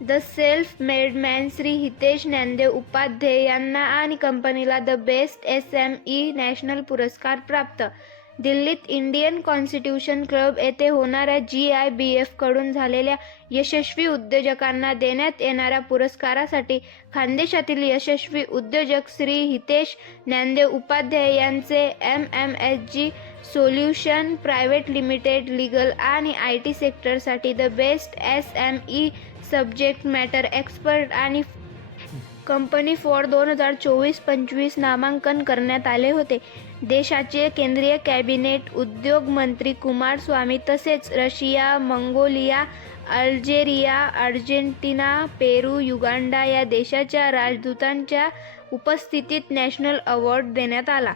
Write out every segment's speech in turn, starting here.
The self made man Shri Hitesh Dnyandev Upadhyay यांना आणि कंपनीला the best S M E national पुरस्कार प्राप्त. दिल्लीत इंडियन कॉन्स्टिट्यूशन क्लब येथे होणाऱ्या जी आय बी एफकडून झालेल्या यशस्वी उद्योजकांना देण्यात येणाऱ्या पुरस्कारासाठी खानदेशातील यशस्वी उद्योजक श्री हितेश ज्ञानदेव उपाध्याय यांचे M M S G solution private limited legal आणि I T सेक्टरसाठी the best S M E subject matter expert आणि कंपनी फॉर दोन हजार चोवीस पंचवीस नामांकन करण्यात आले होते. देशाचे केंद्रीय कॅबिनेट उद्योग मंत्री कुमार स्वामी तसेच Russia Mongolia Algeria Argentina Peru Uganda या देशाच्या राजदूतांच्या उपस्थितीत नॅशनल अवॉर्ड देण्यात आला.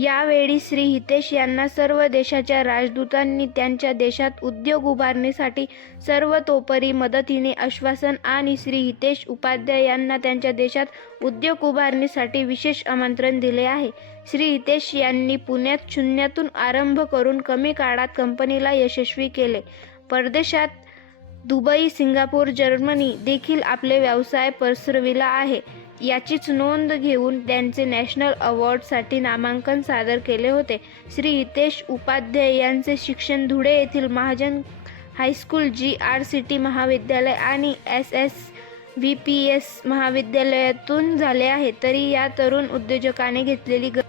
यावेळी श्री हितेश यांना सर्व देशाच्या राजदूतांनी त्यांच्या देशात उद्योग उभारणीसाठी सर्वतोपरी मदतीने आश्वासन आणि श्री हितेश उपाध्याय यांना त्यांच्या देशात उद्योग उभारणीसाठी विशेष आमंत्रण दिले आहे. श्री हितेश यांनी पुण्यात शून्यातून आरंभ करून कमी काळात कंपनीला यशस्वी केले. परदेशात दुबई सिंगापूर जर्मनी देखील आपले व्यवसाय पसरविला आहे. याचीच नोंद घेऊन त्यांचे नॅशनल अवॉर्डसाठी नामांकन सादर केले होते. श्री हितेश उपाध्याय यांचे शिक्षण धुळे येथील Mahajan high school G R C T महाविद्यालय आणि S S V P S महाविद्यालयातून झाले आहे. तरी या तरुण उद्योजकाने घेतलेली ग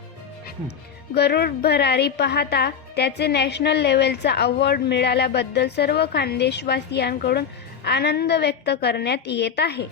गरुड भरारी पाहता त्याचे नॅशनल लेवलचा अवॉर्ड मिळाल्याबद्दल सर्व खानदेशवासियांकडून आनंद व्यक्त करण्यात येत आहे.